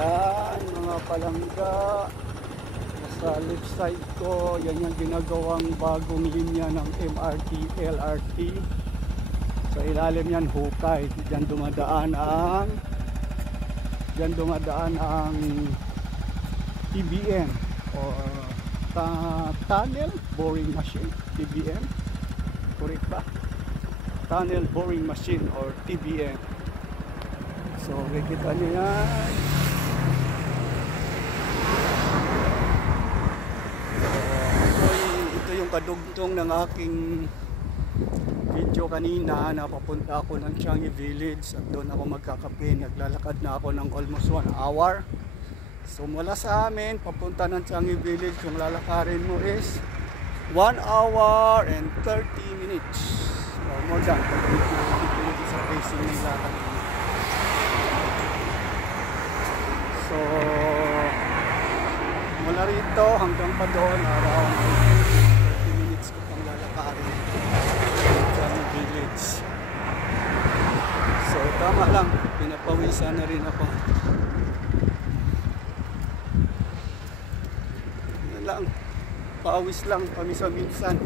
Yan, mga palangga. Sa left side ko, yan yung ginagawang bagong linya ng MRT, LRT. Sa ilalim yan, hukay. Diyan dumadaan ang TBM or tunnel boring machine, TBM. Correct ba? Tunnel boring machine or TBM. So, nakikita nyo yan. Ito yung kadugtong ng aking video kanina na papunta ako ng Changi Village at doon ako magkakape. Naglalakad na ako ng almost 1 hour. So mula sa amin papunta ng Changi Village, kung lalakarin mo is 1 hour and 30 minutes or more than 30 minutes sa pacing ng lakad. So mula rito hanggang pa doon around 30 minutes ko pang lalakarin Changi Village. So tama lang, pinapawisan na rin ako. Yan lang, paawis lang kami sa minsan.